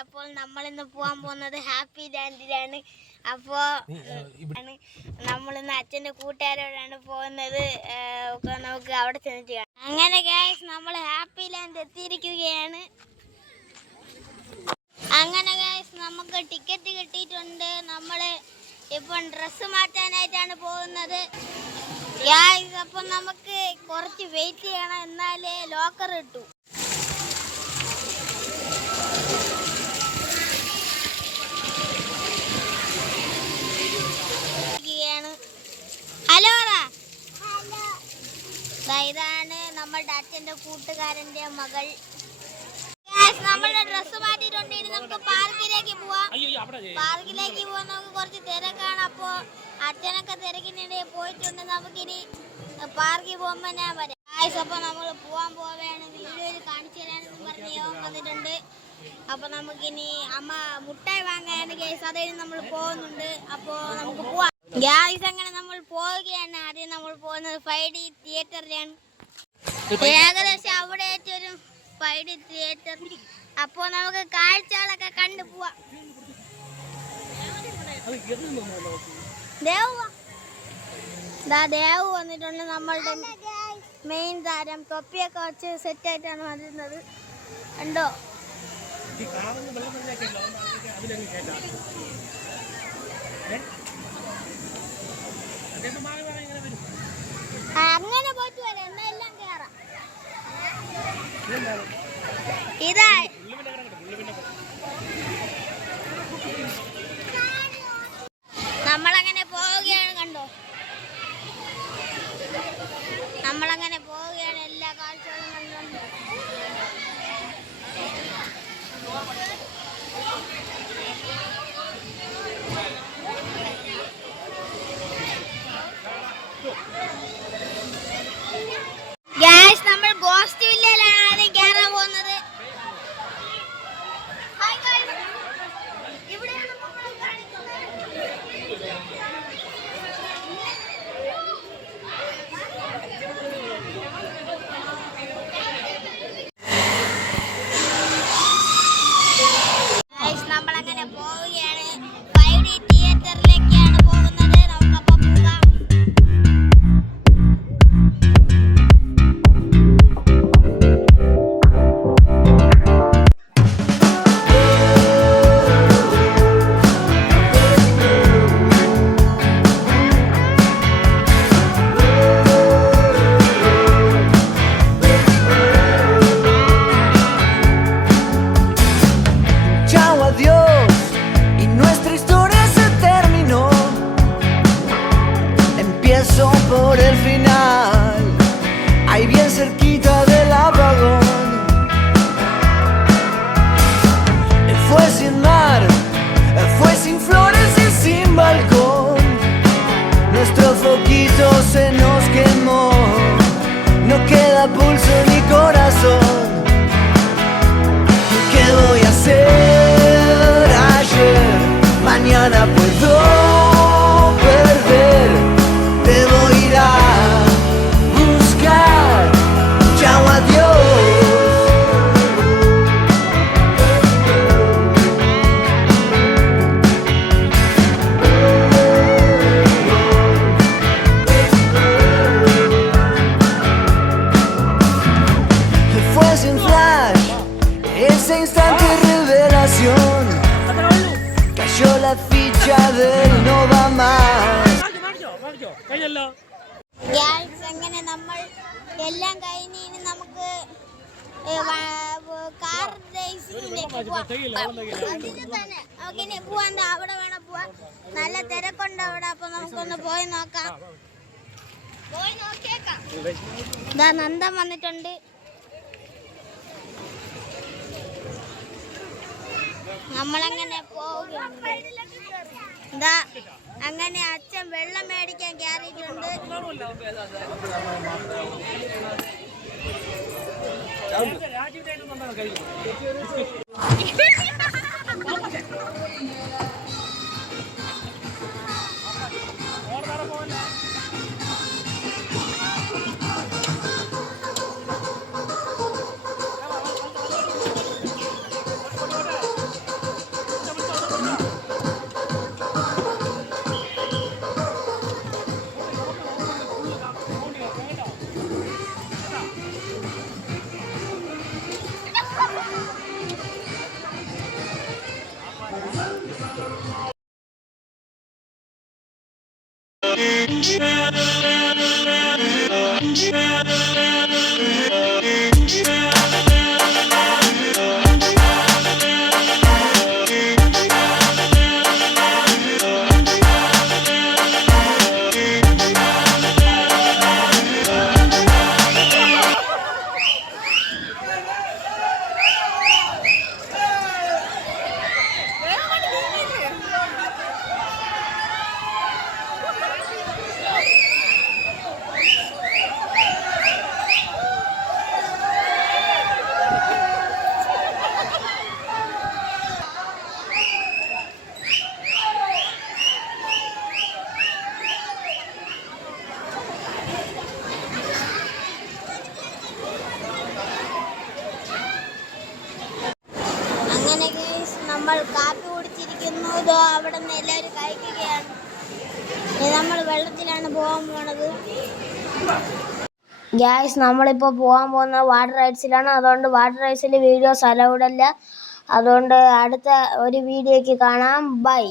അപ്പോൾ നമ്മൾ ഇന്ന് പോകാൻ പോകുന്നത് ഹാപ്പി ലാൻഡിലാണ്. അപ്പോൾ നമ്മളിന്ന് അച്ഛൻ്റെ കൂട്ടുകാരോടാണ് പോകുന്നത്. നമുക്ക് അവിടെ ചെന്ന് ചെയ്യാം. അങ്ങനെ ഗൈസ് നമ്മൾ ഹാപ്പി ലാൻഡ് എത്തിയിരിക്കുകയാണ്. അങ്ങനെ ഗൈസ് നമുക്ക് ടിക്കറ്റ് കിട്ടിയിട്ടുണ്ട്. നമ്മൾ ഇപ്പം ഡ്രസ്സ് മാറ്റാനായിട്ടാണ് പോകുന്നത് ഗൈസ്. അപ്പം നമുക്ക് കുറച്ച് വെയിറ്റ് ചെയ്യണം, എന്നാലേ ലോക്കർ കിട്ടൂ. ഹലോ ഇതാണ് നമ്മളുടെ അച്ഛൻ്റെ കൂട്ടുകാരൻ്റെ മകൾ. നമ്മളുടെ ഡ്രസ്സ് മാറ്റിയിട്ടുണ്ട്. ഇനി നമുക്ക് പാർക്കിലേക്ക് പോവാം. പാർക്കിലേക്ക് പോകാൻ നമുക്ക് കുറച്ച് തിരക്കാണ്. അപ്പോൾ അച്ഛനൊക്കെ തിരക്കിനിടെ പോയിട്ടുണ്ട്. നമുക്കിനി പാർക്കിൽ പോകുമ്പോൾ ഞാൻ വരാം. അപ്പോൾ നമ്മൾ പോകാൻ പോവുകയാണ്. വീഡിയോയിൽ കാണിച്ചു തരാനെന്ന് പറഞ്ഞ് യോഗം വന്നിട്ടുണ്ട്. അപ്പോൾ നമുക്കിനി അമ്മ മുട്ടായി വാങ്ങാനാണ് ഗൈസ്. അതായത് നമ്മൾ പോകുന്നുണ്ട്. അപ്പോൾ നമുക്ക് പോവാം ഗൈസ്. അങ്ങനെ നമ്മൾ പോവുകയാണ്. ആദ്യം നമ്മൾ പോകുന്നത് 5D തിയേറ്ററിലാണ്. ഏകദേശം അവിടെ ഒരു 5D തിയേറ്റർ. അപ്പോൾ നമുക്ക് കാഴ്ചകളൊക്കെ കണ്ടു പോവാം. ദേവ് വന്നിട്ടുണ്ട്. നമ്മളുടെ മെയിൻ താരം തൊപ്പിയൊക്കെ വെച്ച് സെറ്റായിട്ടാണ് വരുന്നത്. കണ്ടോ? അങ്ങനെ പോയിട്ട് വരാം. എന്നാ എല്ലാം കേറാം. ഇതാ നമ്മളങ്ങനെ പോവുകയാണ്. കണ്ടോ? നമ്മളങ്ങനെ പോവുകയാണ്. എല്ലാ കാഴ്ചകളും കണ്ടു. ഗൈസ് നമ്മൾ ഗോസ്റ്റ് വില്ലയിലാണ് ആദ്യം കയറാൻ പോകുന്നത്. നമ്മളങ്ങനെ പോവുകയാണ്. 5D തിയേറ്ററിലേക്കാണ് പോകുന്നത്. നമുക്കപ്പം പോകാം. Por el final, ahí bien cerquita del apagón. Fue sin mar, fue sin flores y sin balcón. Nuestro foquito se nos quemó, no queda pulso ni corazón. ¿Qué voy a hacer ayer? Mañana puedo perder. Debo ir a buscar. Chao, adiós. Fue sin flash, ese instante revelación. Cayó la ficha del no va más. അങ്ങനെ നമ്മൾ എല്ലാം കഴിഞ്ഞ് നമുക്ക് car റേസിംഗിലേക്ക് പോവാൻ. അവിടെ വേണം പോവാൻ. നല്ല തിരക്കുണ്ട് അവിടെ. അപ്പൊ നമുക്കൊന്ന് പോയി നോക്കാം. പോയി നോക്കിയേക്കാം. ഇതാ നന്ദൻ വന്നിട്ടുണ്ട്. നമ്മളങ്ങനെ പോവുകയാണ്. ഇതാ അങ്ങനെ അച്ഛൻ വെള്ളം മേടിക്കാൻ കയറിയിട്ടുണ്ട്. അങ്ങനെ ഗൈസ് നമ്മൾ കാപ്പി കുടിച്ചിരിക്കുന്നു. ഇതോ അവിടെ നിന്ന് എല്ലാവരും കഴിക്കുകയാണ്. ഇനി നമ്മൾ വെള്ളത്തിലാണ് പോകാൻ പോണത്. ഗൈസ് നമ്മളിപ്പോൾ പോകാൻ പോകുന്നത് വാട്ടർ റൈഡ്സിലാണ്. അതുകൊണ്ട് വാട്ടർ റൈഡ്സിൽ വീഡിയോസ് അലൗഡ് അല്ല. അതുകൊണ്ട് അടുത്ത ഒരു വീഡിയോയ്ക്ക് കാണാം. ബൈ.